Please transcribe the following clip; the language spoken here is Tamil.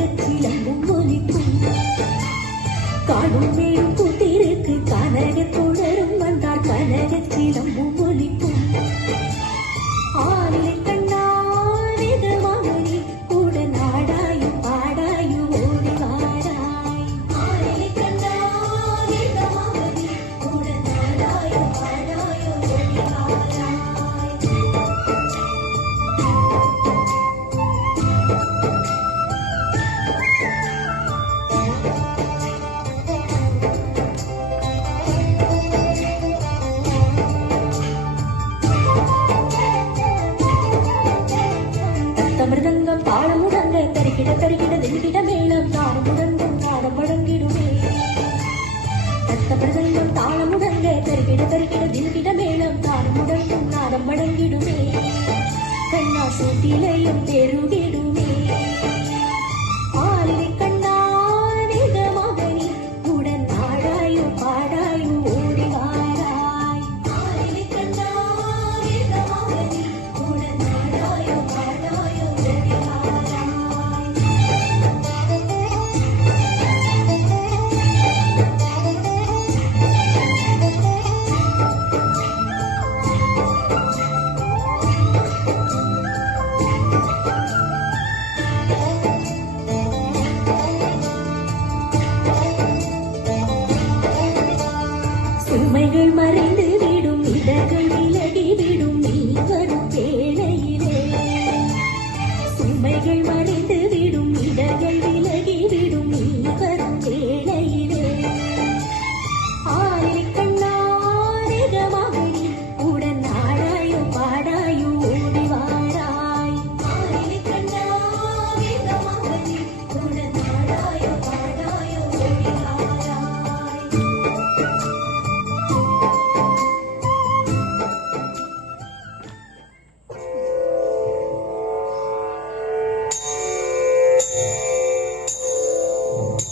கனகச்சிலம்பும் ஒலிக்கும் காடும் மேலும் கூட்டிருக்கு கனக தொடரும் வந்தால் கனகச்சிலம்பும் ஒலிக்கும் ஆலை கண்ணா வேதமாமணி கூட நாடாயும் பாடாயும் ஓடி வாராய் ஆலை கண்ணா வேதமாமணி கூட நாடாயும் பாடாயும் ஓடி வாராய் மிருதங்கம் தாளம் முடங்க தருகிட தருகிட திடுகிட மேளம் தாளம் முடங்கும் நாதம் முடங்கிடுமே தத்த மிருதங்கம் தாளம் முடங்க தருகிட தருகிட திடுகிட மேளம் தாளம் முடங்கும் நாதம் முடங்கிடுமே கண்ணா சூட்டிலையும் பெருகிடுமே